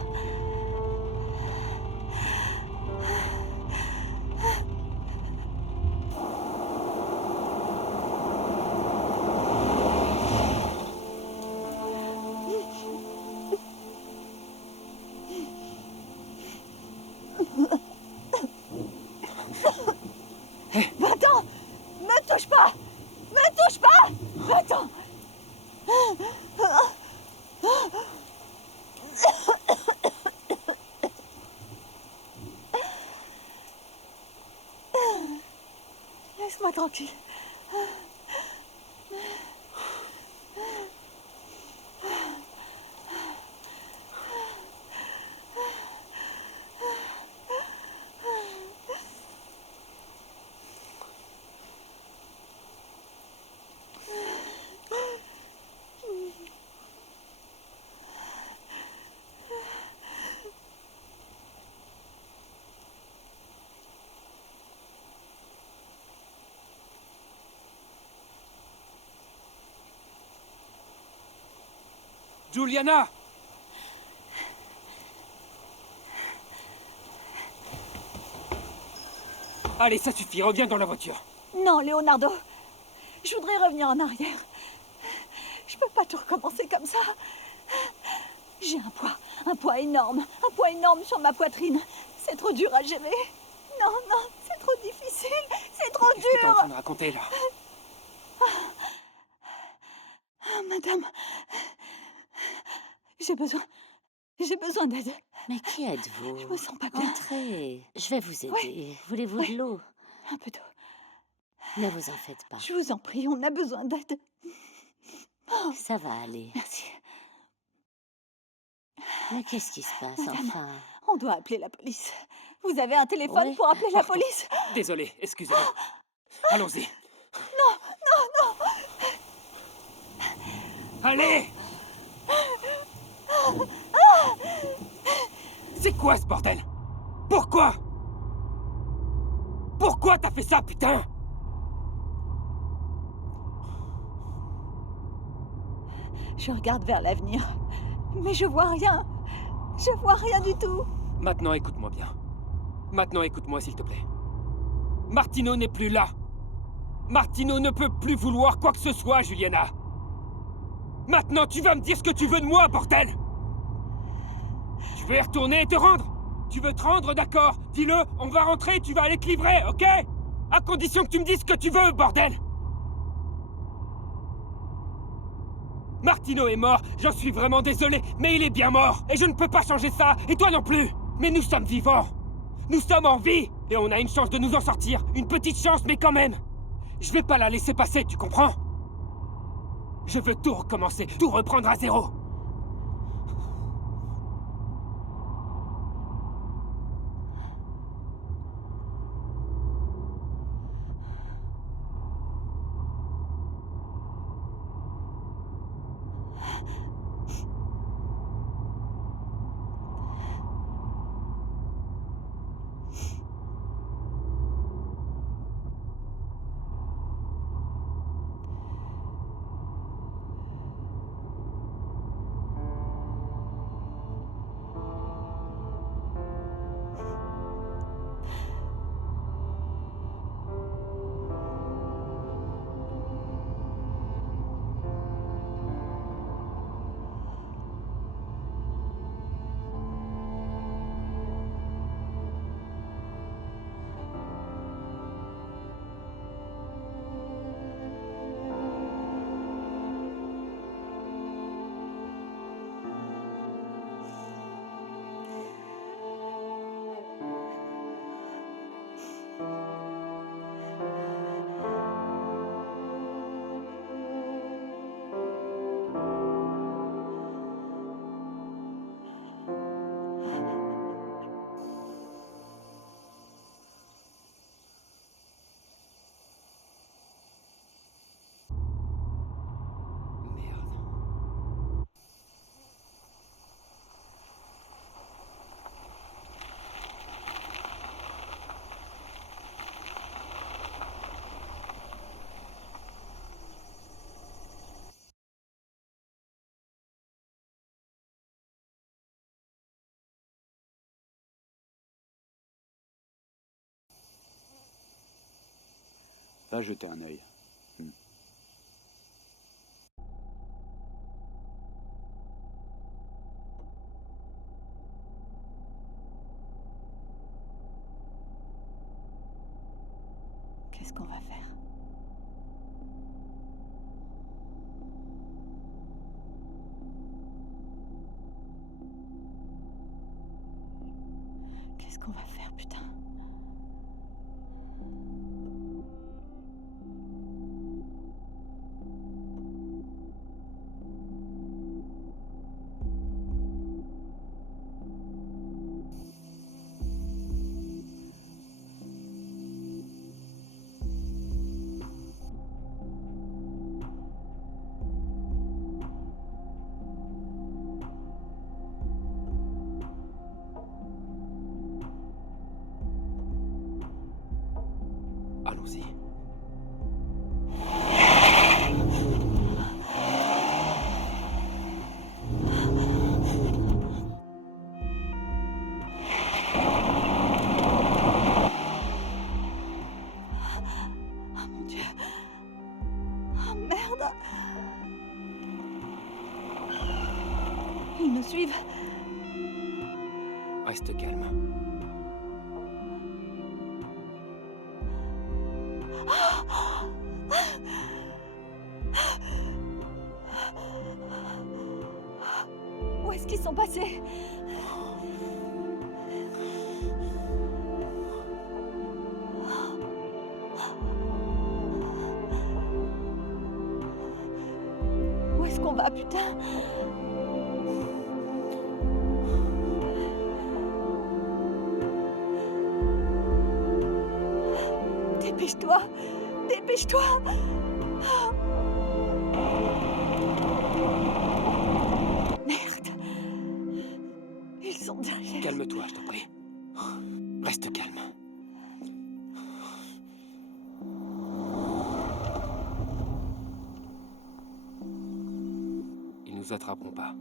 Va-t'en! Me touche pas! Me touche pas! Va-t'en! Laisse-moi tranquille. Juliana! Allez, ça suffit, reviens dans la voiture. Non, Leonardo. Je voudrais revenir en arrière. Je peux pas tout recommencer comme ça. J'ai un poids énorme sur ma poitrine. C'est trop dur à gérer. Non, non, c'est trop difficile. C'est trop Qu'est-ce que t'es en dur. train de raconter, là? Ah, madame, j'ai besoin d'aide. Mais qui êtes-vous? Je me sens pas bien. Entrez, je vais vous aider. Oui. Voulez-vous Oui. de l'eau? Un peu d'eau. Ne vous en faites pas. Je vous en prie, on a besoin d'aide. Oh, Ça va aller. merci. Mais qu'est-ce qui se passe, Madame. enfin? On doit appeler la police. Vous avez un téléphone Oui. pour appeler la Partons. police? Désolé, excusez-moi. Allons-y. Non. Allez! C'est quoi ce bordel? Pourquoi? Pourquoi t'as fait ça, putain? Je regarde vers l'avenir, mais je vois rien. Je vois rien du tout. Maintenant, écoute-moi bien. Maintenant, écoute-moi, s'il te plaît. Martino n'est plus là. Martino ne peut plus vouloir quoi que ce soit, Juliana. Maintenant, tu vas me dire ce que tu veux de moi, bordel! Tu veux y retourner et te rendre? Tu veux te rendre, d'accord? Dis-le, on va rentrer, tu vas aller te livrer, ok? À condition que tu me dises ce que tu veux, bordel! Martino est mort, j'en suis vraiment désolé, mais il est bien mort, et je ne peux pas changer ça, et toi non plus! Mais nous sommes vivants! Nous sommes en vie! Et on a une chance de nous en sortir, une petite chance, mais quand même! Je vais pas la laisser passer, tu comprends? Je veux tout recommencer, tout reprendre à zéro! Va jeter un œil. Qu'est-ce qu'on va faire? Qu'est-ce qu'on va faire, putain? Allons-y. Oh mon Dieu! Oh merde! Ils nous suivent. Reste calme. Où est-ce qu'ils sont passés? Où est-ce qu'on va, putain? Dépêche-toi! Dépêche-toi! Merde! Ils sont derrière. Calme-toi, je t'en prie. Reste calme. Ils nous attraperont pas.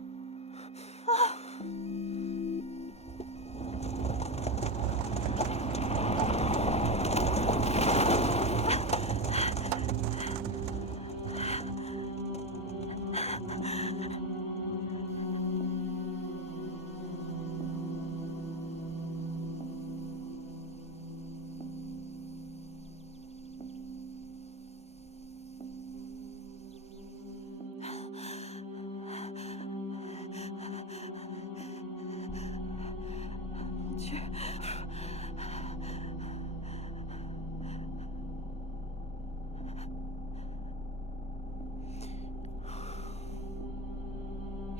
Mon Dieu.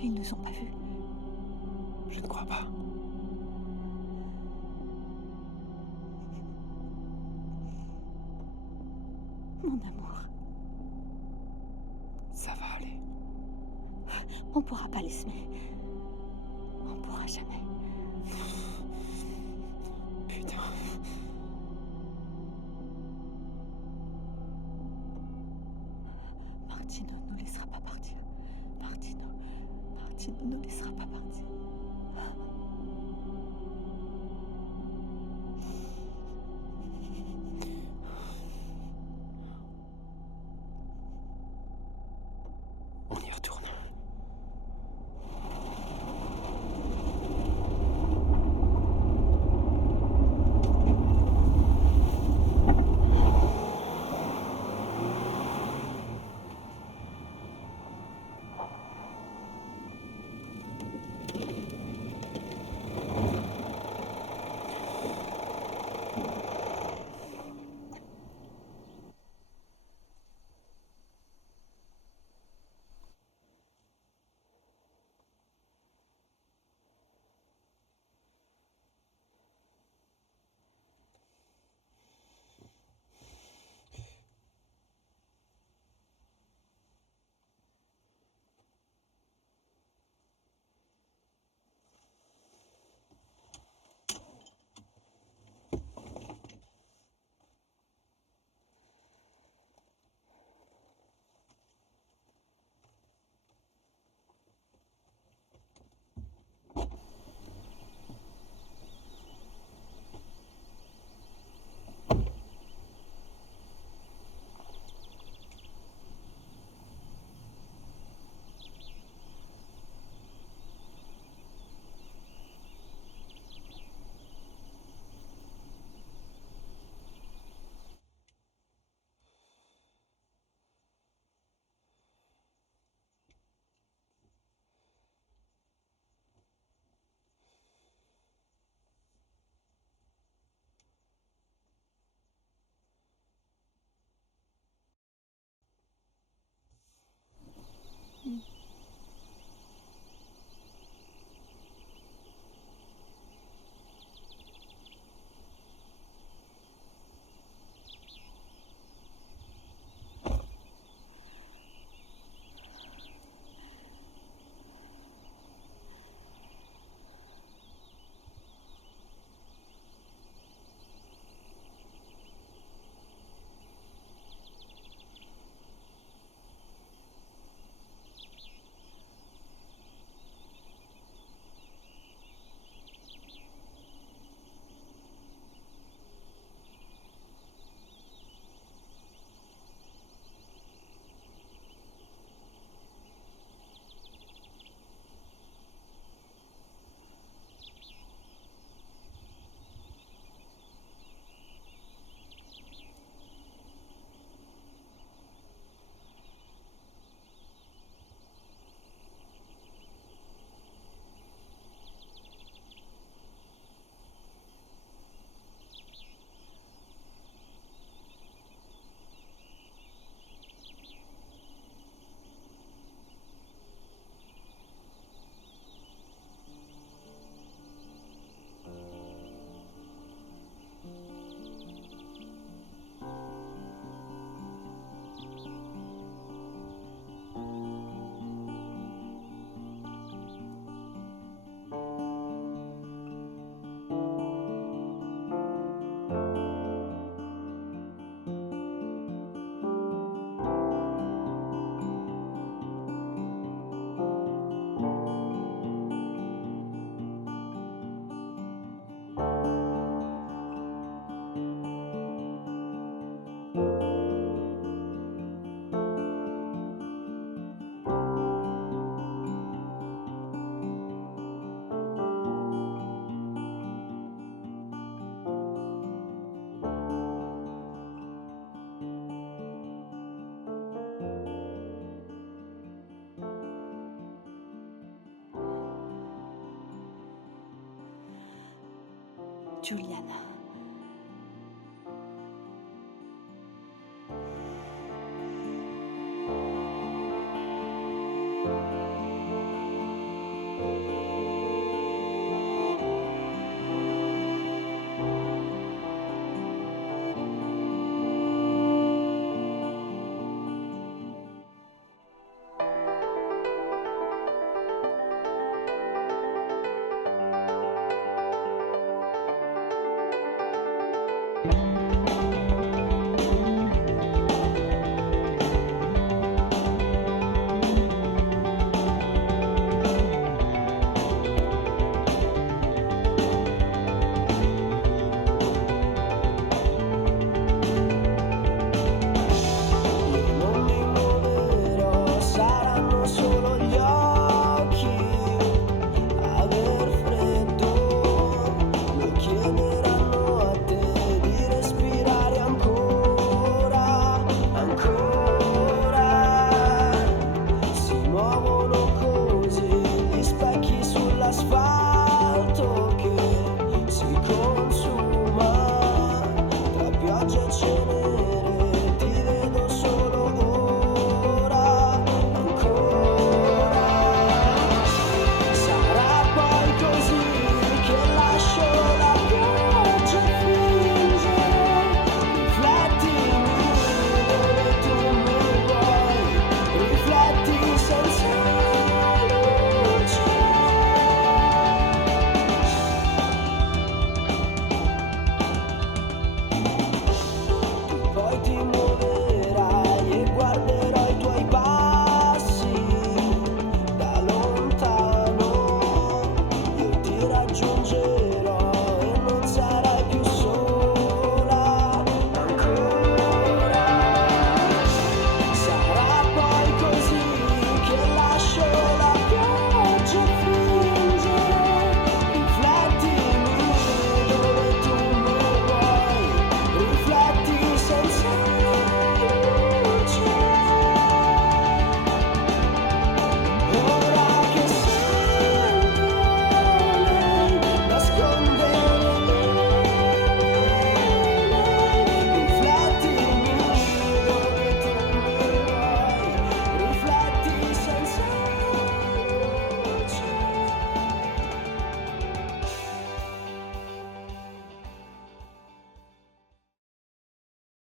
Ils ne nous ont pas vus. Je ne crois pas. Mon amour, Ça va aller. on pourra pas les semer. On pourra jamais. Putain. Martino ne nous laissera pas partir. Martino ne nous laissera pas partir. On y retourne. Juliana.